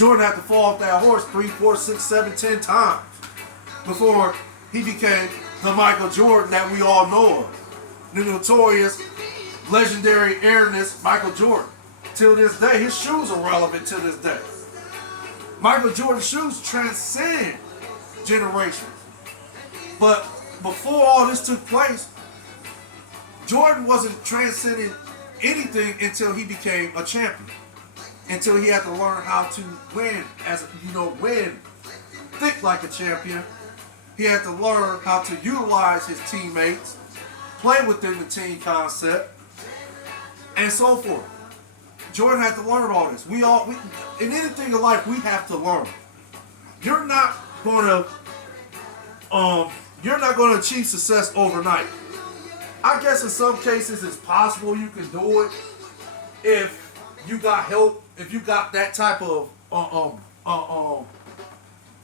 Jordan had to fall off that horse 3, 4, 6, 7, 10 times before he became the Michael Jordan that we all know of. The notorious, legendary airness Michael Jordan. Till this day, his shoes are relevant to this day. Michael Jordan's shoes transcend generations. But before all this took place, Jordan wasn't transcending anything until he became a champion. Until he had to learn how to win win. Think like a champion. He had to learn how to utilize his teammates, play within the team concept, and so forth. Jordan had to learn all this. In anything in life, we have to learn. You're not gonna achieve success overnight. I guess in some cases it's possible you can do it if you got help, if you got that type of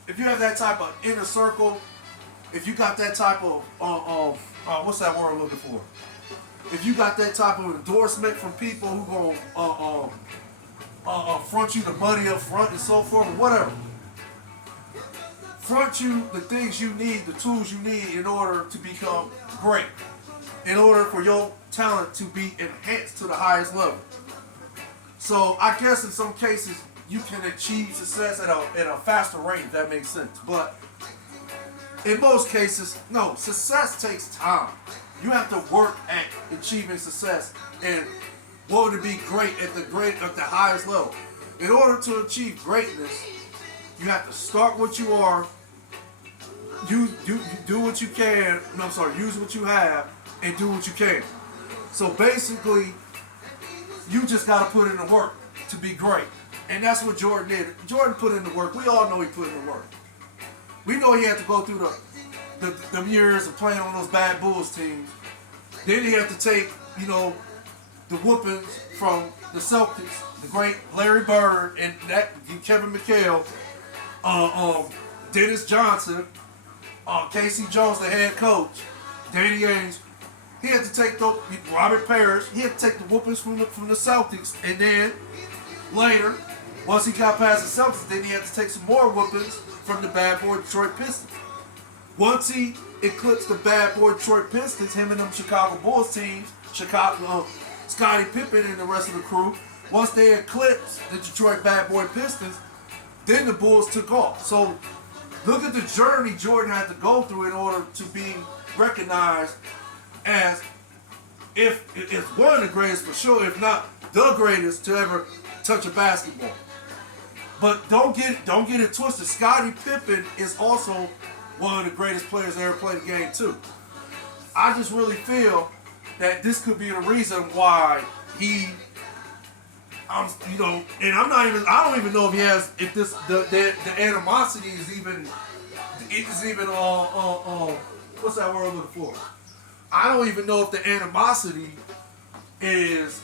if you have that type of inner circle, if you got that type of what's that word I'm looking for? If you got that type of endorsement from people who gonna front you the money up front and so forth, or whatever. Front you the things you need, the tools you need in order to become great. In order for your talent to be enhanced to the highest level. So I guess in some cases you can achieve success at a faster rate, if that makes sense. But in most cases, no, success takes time. You have to work at achieving success and wanting to be great at the highest level. In order to achieve greatness, you have to start what you are. You do what you can. Use what you have and do what you can. So basically, you just got to put in the work to be great. And that's what Jordan did. Jordan put in the work. We all know he put in the work. We know he had to go through the years of playing on those bad Bulls teams. Then he had to take, the whoopings from the Celtics, the great Larry Bird and Kevin McHale, Dennis Johnson, Casey Jones, the head coach, Danny Ainge. He had to take Robert Parrish. He had to take the whoopings from the Celtics, and then later, once he got past the Celtics, then he had to take some more whoopings from the bad boy Detroit Pistons. Once he eclipsed the bad boy Detroit Pistons, him and them Chicago Bulls teams, Scottie Pippen and the rest of the crew, once they eclipsed the Detroit bad boy Pistons, then the Bulls took off. So look at the journey Jordan had to go through in order to be recognized as, if one of the greatest for sure, if not the greatest to ever touch a basketball. But don't get it twisted. Scottie Pippen is also one of the greatest players that ever played the game too. I just really feel that this could be the reason why I don't even know if the animosity is even what's that word I'm looking for? I don't even know if the animosity is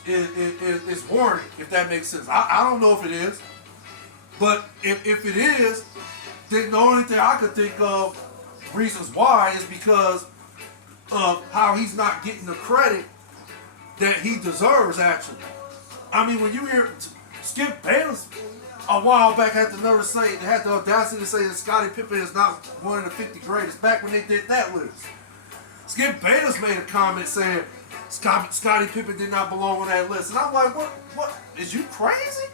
warranted, if that makes sense. I don't know if it is. But if it is, then the only thing I could think of reasons why is because of how he's not getting the credit that he deserves, actually. I mean, when you hear Skip Bayless a while back had the audacity to say that Scottie Pippen is not one of the 50 greatest, back when they did that list. Skip Bayless made a comment saying Scottie Pippen did not belong on that list. And I'm like, what? Is you crazy?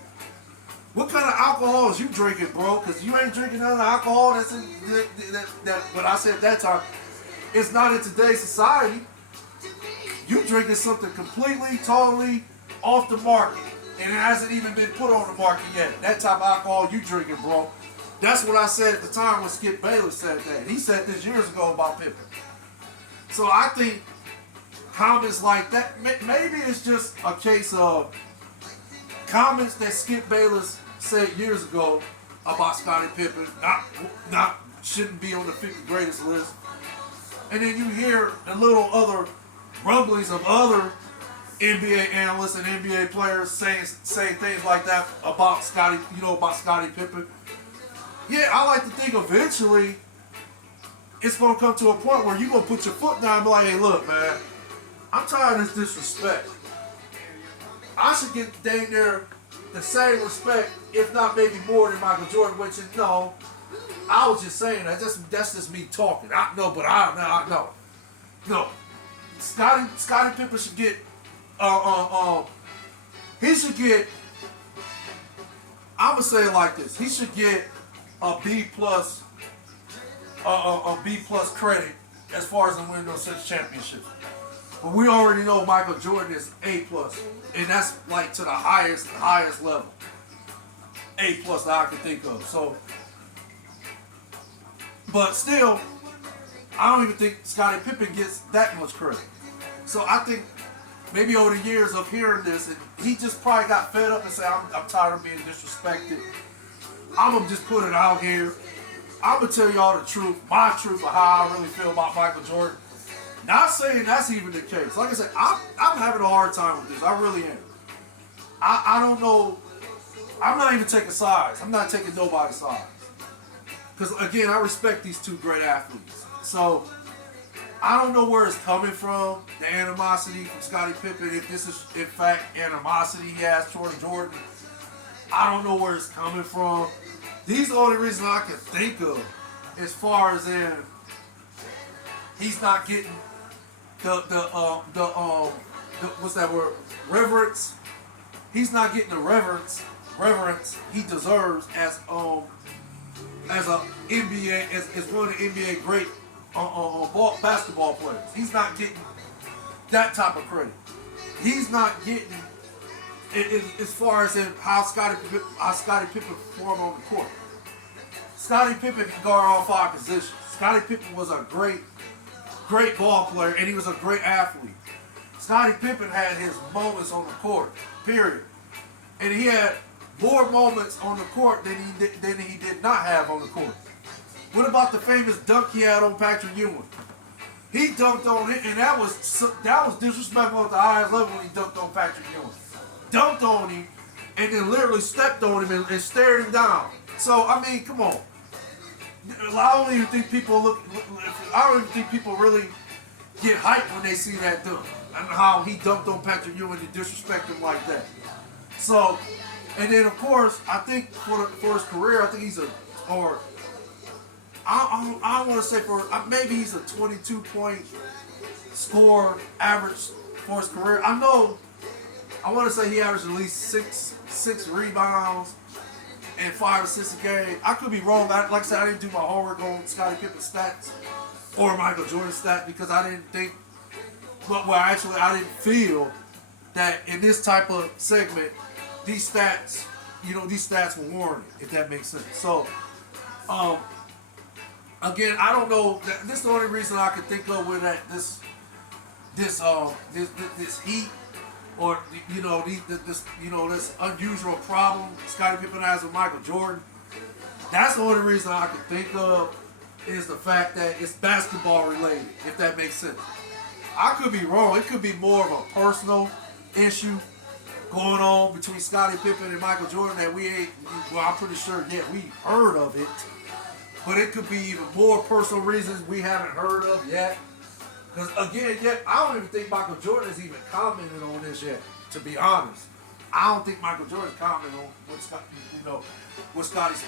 What kind of alcohol is you drinking, bro? Because you ain't drinking none of the alcohol that's in that what I said at that time. It's not in today's society. You drinking something completely, totally off the market. And it hasn't even been put on the market yet. That type of alcohol you drinking, bro. That's what I said at the time when Skip Bayless said that. He said this years ago about Pippen. So I think comments like that, maybe it's just a case of comments that Skip Bayless said years ago about Scottie Pippen not shouldn't be on the 50 greatest list. And then you hear a little other rumblings of other NBA analysts and NBA players saying things like that about Scottie Pippen. Yeah, I like to think eventually it's going to come to a point where you're going to put your foot down and be like, hey, look, man, I'm tired of this disrespect. I should get dang near the same respect, if not maybe more than Michael Jordan, which is no. I was just saying that. That's just me talking. I know, but I know. No. Scottie Pippen should get he should get, I'm gonna say it like this. He should get a B plus credit as far as the winning those 6 championships. But we already know Michael Jordan is A plus, and that's like to the highest level. A plus that I can think of. So, but still, I don't even think Scottie Pippen gets that much credit. So I think maybe over the years of hearing this, and he just probably got fed up and said, I'm tired of being disrespected. I'm going to just put it out here. I'm going to tell y'all the truth, my truth of how I really feel about Michael Jordan. Not saying that's even the case. Like I said, I'm having a hard time with this. I really am. I don't know. I'm not even taking sides. I'm not taking nobody's sides. Because, again, I respect these 2 great athletes. So, I don't know where it's coming from, the animosity from Scottie Pippen, if this is, in fact, animosity he has toward Jordan. I don't know where it's coming from. These are the only reasons I can think of as far as in he's not getting the what's that word? Reverence. He's not getting the reverence he deserves as a NBA as one of the NBA great basketball players. He's not getting that type of credit. He's not getting as far as in how Scottie Pippen performed on the court. Scottie Pippen can guard all 5 positions. Scottie Pippen was a great ball player, and he was a great athlete. Scottie Pippen had his moments on the court, period. And he had more moments on the court than he did not have on the court. What about the famous dunk he had on Patrick Ewing? He dunked on it, and that was disrespectful at the highest level when he dunked on Patrick Ewing. Dunked on him, and then literally stepped on him and stared him down. So I mean, come on. I don't even think people really get hyped when they see that dunk and how he dunked on Patrick Ewing and disrespect him like that. So, and then of course, I think for his career, I think he's I want to say maybe he's a 22-point score average for his career. I want to say he averaged at least six rebounds and 5 assists a game. I could be wrong. Like I said, I didn't do my homework on Scottie Pippen's stats or Michael Jordan's stats because I didn't think, I didn't feel that in this type of segment, these stats were warranted, if that makes sense. So, again, I don't know. This is the only reason I can think of with that this heat or this unusual problem Scottie Pippen has with Michael Jordan. That's the only reason I can think of is the fact that it's basketball related, if that makes sense. I could be wrong. It could be more of a personal issue going on between Scottie Pippen and Michael Jordan that I'm pretty sure, we heard of it. But it could be even more personal reasons we haven't heard of yet. Because again, I don't even think Michael Jordan has even commented on this yet, to be honest. I don't think Michael Jordan's commented on what Scottie's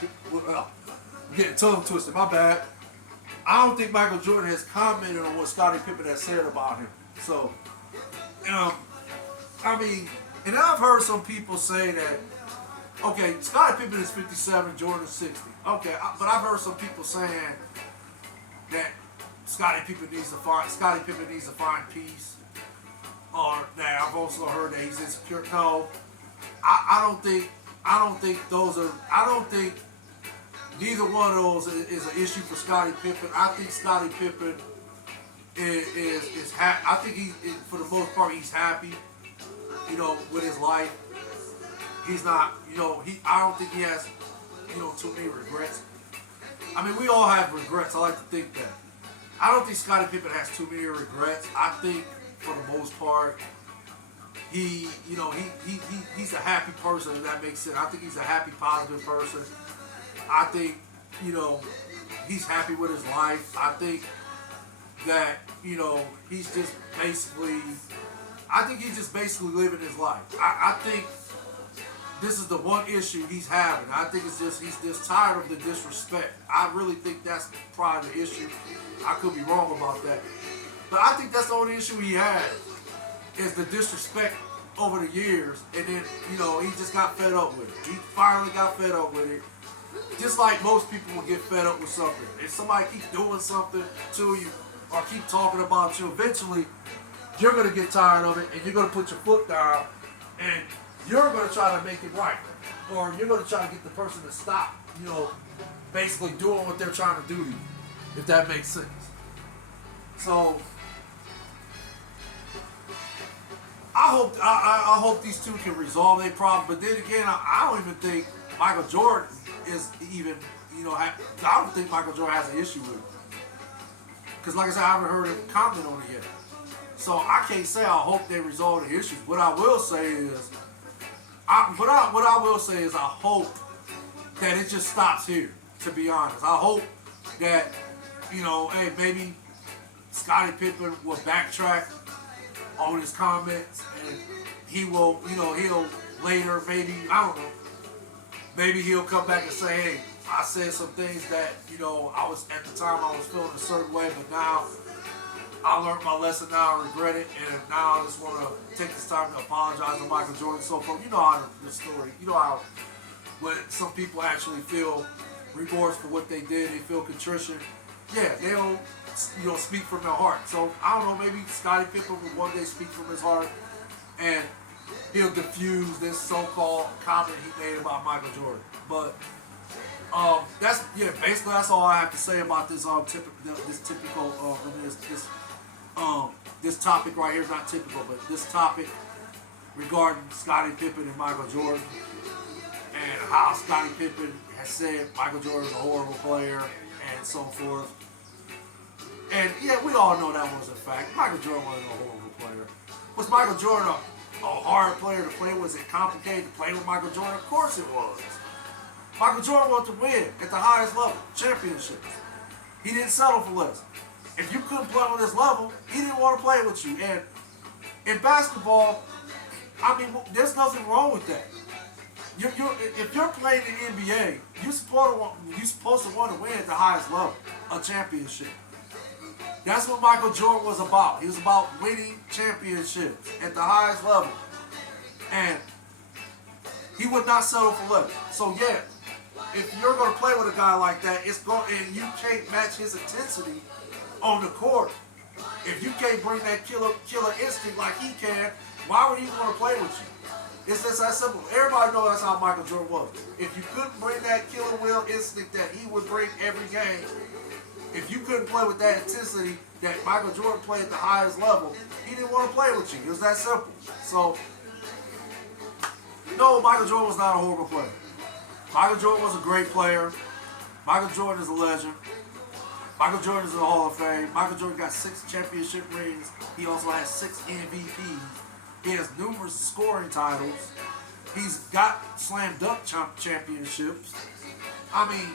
getting tongue twisted, my bad. I don't think Michael Jordan has commented on what Scottie Pippen has said about him. So, I mean, and I've heard some people say that, okay, Scottie Pippen is 57, Jordan is 60. Okay, but I've heard some people saying that Scottie Pippen needs to find peace. Or that I've also heard that he's insecure. No, I don't think neither one of those is an issue for Scottie Pippen. I think Scottie Pippen is happy. I think for the most part, he's happy, with his life. He's not, I don't think he has, too many regrets. I mean, we all have regrets. I like to think that. I don't think Scottie Pippen has too many regrets. I think, for the most part, he's a happy person, if that makes sense. I think he's a happy, positive person. I think, he's happy with his life. I think that, he's just basically living his life. I think this is the one issue he's having. I think it's just he's just tired of the disrespect. I really think that's probably the issue. I could be wrong about that. But I think that's the only issue he has is the disrespect over the years. And then, he just got fed up with it. He finally got fed up with it. Just like most people will get fed up with something. If somebody keeps doing something to you or keep talking about you, eventually you're going to get tired of it and you're going to put your foot down and you're going to try to make it right. Or you're going to try to get the person to stop, basically doing what they're trying to do to you, if that makes sense. So I hope these two can resolve their problem. But then again, I don't even think Michael Jordan is even, I don't think Michael Jordan has an issue with it. Because like I said, I haven't heard him comment on it yet. So I can't say I hope they resolve the issues. What I will say is, I hope that it just stops here, to be honest. I hope that, hey, maybe Scottie Pippen will backtrack on his comments and he will, he'll later, maybe, I don't know, maybe he'll come back and say, hey, I said some things that, I was, at the time I was feeling a certain way, but now I learned my lesson now, I regret it, and now I just want to take this time to apologize to Michael Jordan. So from, how the story, how when some people actually feel remorse for what they did, they feel contrition, yeah, they'll, speak from their heart. So I don't know, maybe Scottie Pippen will one day speak from his heart, and he'll diffuse this so-called comment he made about Michael Jordan. But basically that's all I have to say about this this topic right here. Not typical, but this topic regarding Scottie Pippen and Michael Jordan, and how Scottie Pippen has said Michael Jordan is a horrible player and so forth. And yeah, we all know that was a fact. Michael Jordan wasn't a horrible player. Was Michael Jordan a hard player to play? Was it complicated to play with Michael Jordan? Of course it was. Michael Jordan wanted to win at the highest level, championships. He didn't settle for less. If you couldn't play on this level, he didn't want to play with you. And in basketball, there's nothing wrong with that. If you're playing in the NBA, you're supposed to want to win at the highest level, a championship. That's what Michael Jordan was about. He was about winning championships at the highest level. And he would not settle for less. So yeah, if you're going to play with a guy like that, and you can't match his intensity on the court. If you can't bring that killer instinct like he can, why would he want to play with you? It's just that simple. Everybody knows that's how Michael Jordan was. If you couldn't bring that killer will instinct that he would bring every game, if you couldn't play with that intensity that Michael Jordan played at the highest level, he didn't want to play with you. It was that simple. So, no, Michael Jordan was not a horrible player. Michael Jordan was a great player. Michael Jordan is a legend. Michael Jordan is in the Hall of Fame. Michael Jordan got 6 championship rings. He also has 6 MVPs. He has numerous scoring titles. He's got slam dunk championships. I mean,